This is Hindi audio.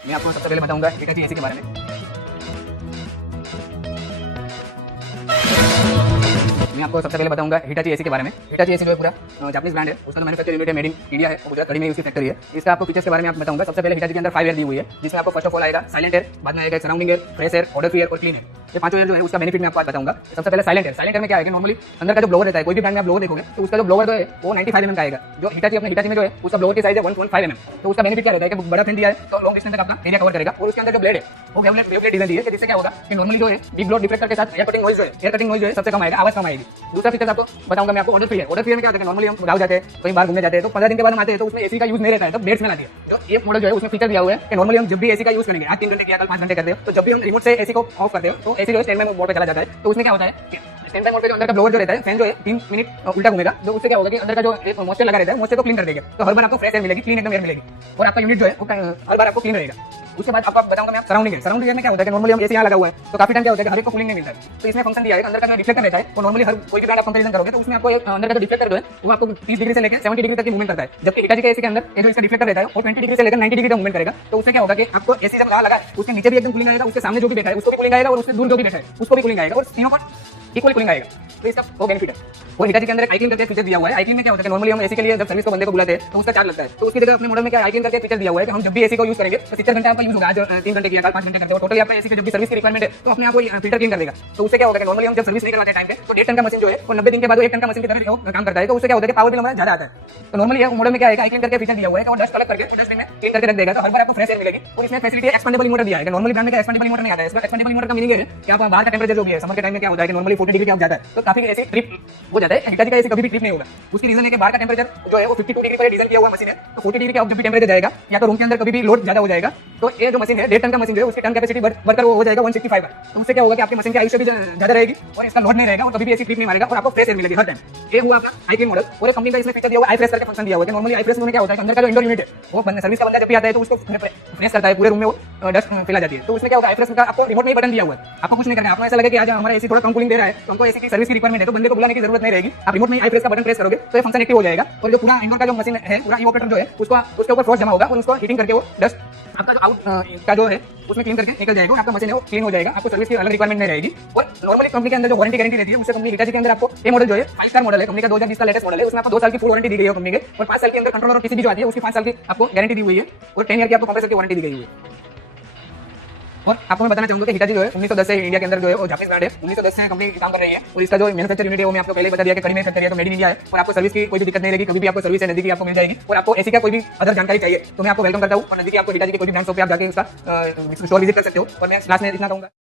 मैं आपको सबसे पहले बताऊंगा हिटाची एसी के बारे में। हिटाची एसी के बारे में। हिटाची एसी जो है पूरा जापानीज ब्रांड है, उसका मैन्युफैक्चर यूनिट है, मेड इन इंडिया है, गुजरात कड़ी में उसकी फैक्ट्री है। इसका आपको फीचर्स के बारे में आप बताऊंगा। सबसे पहले हिटाची के अंदर 5 एयर दी हुई है, जिसमें आपको फर्स्ट ऑफ ऑल आएगा साइलेंट एयर, बाद में आएगा surrounding air, fresh air, order free air और क्लीन एयर। ये पांचों एयर जो है उसका बेनिफिट मैं आपको बताऊंगा। सबसे पहले साइलेंट एयर में क्या है, नॉर्मली अंदर का जो ब्लोअर रहता है, कोई भी ब्रांड में आप ब्लोअर देखोगे तो उसका जो ब्लोअर जो है वो 95 mm का आएगा। जो हिटाची में जो है उसका ब्लोअर की साइज है 1.5 mm। तो उसका बेनिफिट क्या रहता है कि बड़ा फैन दिया है तो लॉन्ग डिस्टेंस तक अपना एरिया कवर करेगा। और उसके अंदर जो ब्लेड है वो वेवलेट डिजाइन दी है, जिससे क्या होगा कि नॉर्मली जो है बिग ब्लो डिफ्लेक्टर के साथ एयर कटिंग नॉइज जो है सबसे कम आएगा, आवाज कम आएगी। दूसरा फीचर आपको बताऊंगा मैं आपको ऑर्डर फ्री है। ऑर्डर फ्री में क्या होता है, नॉर्मली हम गाँव जाते हैं, कहीं बाहर घूमने जाते हैं तो 15 दिन के बाद हम आते हैं तो उसमें एसी का यूज नहीं रहता है, तो बेड स्मेल आती है। जो ये मॉडल जो है उसमें फीचर दिया हुआ है कि नॉर्मली हम जब भी एसी का यूज करेंगे, आज 3 घंटे किया, कल 5 घंटे करते हो, तो जब भी हम रिमोट से एसी को ऑफ करते हो तो एसी जो है स्टैंड बाय मोड पे चला जाता है। तो उसमें क्या होता है, स्टैंड बाय मोड पे जो अंदर का ब्लोअर जो रहता है, फैन जो है 3 मिनट उल्टा घूमेगा, तो उससे क्या होगा कि अंदर का जो एक मॉइस्चर लगा रहता है मॉइस्चर को क्लीन कर देगा। तो हर बार आपको फ्रेश एयर मिलेगी, क्लीन एकदम एयर मिलेगी और आपका यूनिट जो है हर बार आपको क्लीन रहेगा। उसके बाद आपको बताऊंगा मैं सराउंडिंग एयर में क्या होता है कि नॉर्मली हम एसी यहाँ लगा हुआ है तो काफी टाइम क्या होता है कि हर एक को कूलिंग नहीं मिलता है। तो इसमें फंक्शन दिया है, अंदर का जो डिफ्लेक्टर रहता है वो नॉर्मली हर कोई भी ब्रांड आप कंपैरिजन करोगे तो उसमें आपको अंदर का जो डिफ्लेक्टर जो है वो आपको 30 डिग्री से लेकर 70 डिग्री तक की मूवमेंट करता है। जबकि हिटाची के एसी के अंदर ये जो इसका डिफ्लेक्टर रहता है वो 20 डिग्री से लेकर 90 डिग्री तक मूवमेंट करेगा। तो उससे क्या होगा कि आपको एसी जब लगा उसके नीचे भी एकदम कूलिंग आएगा, उसके सामने जो भी बैठा है उसको भी कूलिंग आएगा और उससे दूर जो भी बैठा है उसको भी कूलिंग आएगा और तीनों को इक्वल कूलिंग आएगा। तो इसका वो बेनिफिट है। और हिटाची के अंदर एक आईक्लीन करके फीचर दिया हुआ है। आईक्लीन में क्या होता है कि नॉर्मली हम एसी के लिए जब सर्विस को बंदे को बुलाते हैं तो उसका चार्ज लगता है, तो उसकी जगह अपने मॉडल में क्या आईक्लीन करके फीचर दिया हुआ है कि हम जब भी एसी को यूज करेंगे तो 70 घंटे आपका यूज होगा, आज 3 घंटे किया, कल 5 घंटे करते हो, टोटली आपका एसी की जब भी सर्विस की रिक्वायरमेंट है तो अपने आप को फिल्टर क्लीन कर देगा। तो उससे क्या होगा कि नॉर्मली हम जब सर्विस नहीं करवाते टाइम पे तो 1.5 टन का मशीन जो है वो 90 दिन के बाद 1 टन का मशीन की तरह काम करता है। तो उससे क्या होता है कि पावर बिल हमारा ज्यादा आता है। तो नॉर्मली मॉडल में क्या है, आईक्लीन करके फीचर दिया हुआ है कि वो डस्ट कलेक्ट करके डस्ट में क्लीन करके रख देगा, तो हर बार आपको फ्रेश एयर मिलेगी। और इसमें फैसिलिटी एक्सपेंडेबल मोटर दिया है कि नॉर्मली ब्रांड में एक्सपेंडेबल मोटर नहीं आता है। इसका एक्सपेंडेबल मोटर का मीनिंग है कि आप बाहर का टेंपरेचर जो भी है समर के टाइम में क्या होता है कि नॉर्मली 40 डिग्री के आप जाता है तो काफी ऐसी ट्रिप हो जाता है। हिटाची का एसी कभी भी ट्रिप नहीं होगा। उसकी रीजन है कि बाहर का टेंपरेचर जो है वो 52 डिग्री पर डिजाइन किया हुआ मशीन है, तो 40 डिग्री का जब भी टेंपरेचर जाएगा या तो रूम के अंदर कभी भी लोड ज्यादा हो जाएगा तो ये जो मशीन है 1.5 टन का मशीन है उसकी टन कैपेसिटी बढ़कर वो हो जाएगा 165 पर। तो उससे क्या होगा कि आपकी मशीन की आयुष्य भी ज्यादा रहेगी और इसका लोड नहीं रहेगा और कभी भी ऐसी ट्रिप नहीं मारेगा और आपको फ्रेश एयर मिलेगी हर टाइम। ये हुआ आपका आईक्लीन मॉडल। और एक कंपनी का इसमें फीचर दिया हुआ है आई फ्रेश करके फंक्शन दिया हुआ है। नॉर्मली आई फ्रेश में क्या होता है, अंदर का जो इंडोर यूनिट है वो सर्विस का बंदा जब भी आता है तो उसको फ्रेश करता है, पूरे रूम में वो डस्ट फैला जाती है। तो उसमें क्या होगा, आई फ्रेश का आपको रिमोट में बटन दिया हुआ है, आपको कुछ नहीं करना है। आपको ऐसा लगे कि आज हमारा एसी थोड़ा कम कूलिंग दे रहा है तो हमको एसी की सर्विस की रिक्वायरमेंट है तो बंदे को बुलाने की जरूरत नहीं रहेगी। आप रिमोट में आई फ्रेश का बटन प्रेस करोगे तो ये फंक्शन एक्टिव हो जाएगा और जो पूरा इंडोर का जो मशीन है पूरा इवोपरेटर जो है उसके ऊपर फ्रोस्ट जमा होगा और उसको हीटिंग करके वो डस्ट आपका जो आउट का जो है उसमें क्लीन करके निकल जाएगा और आपका मशीन है वो क्लीन हो जाएगा। आपको सर्विस की अलग रिक्वायरमेंट नहीं रहेगी। और नॉर्मली कंपनी के अंदर जो वारंटी गारंटी रहती है उससे कंपनी हिटाची के अंदर आपको ये मॉडल जो है 5 स्टार मॉडल है, कंपनी का 2020 का लेटेस्ट मॉडल है, उसमें आपको 2 साल की फुल वारंटी दी गई है कंपनी के और 5 साल के अंदर कंट्रोलर और पीसीबी जो आती है उसकी 5 साल की आपको गारंटी दी हुई है और 10 ईयर की आपको कंप्रेसर की वारंटी दी गई है। और आपको मैं बताना चाहूंगा कि हिटाची जो है 1910 से इंडिया के अंदर जो है वो जापानीज ब्रांड है, 1910 से कंपनी काम कर रही है और इसका जो मैन्युफैक्चर यूनिट है वो मैं आपको पहले बता दिया कि कड़ी में फैक्ट्री है तो मेड इन इंडिया है और आपको सर्विस की कोई भी दिक्कत नहीं रहेगी, कभी भी आपको सर्विस है नजदीकी आपको मिल जाएगी। और आपको एसी का कोई भी अदर जानकारी चाहिए तो मैं आपको वेलकम करता हूँ और नजदीकी आपको हिटाची की कोई भी ब्रांड शॉप पे आप जाके उसका स्टोर विजिट कर सकते हो। और मैं क्लास में इतना कहूंगा।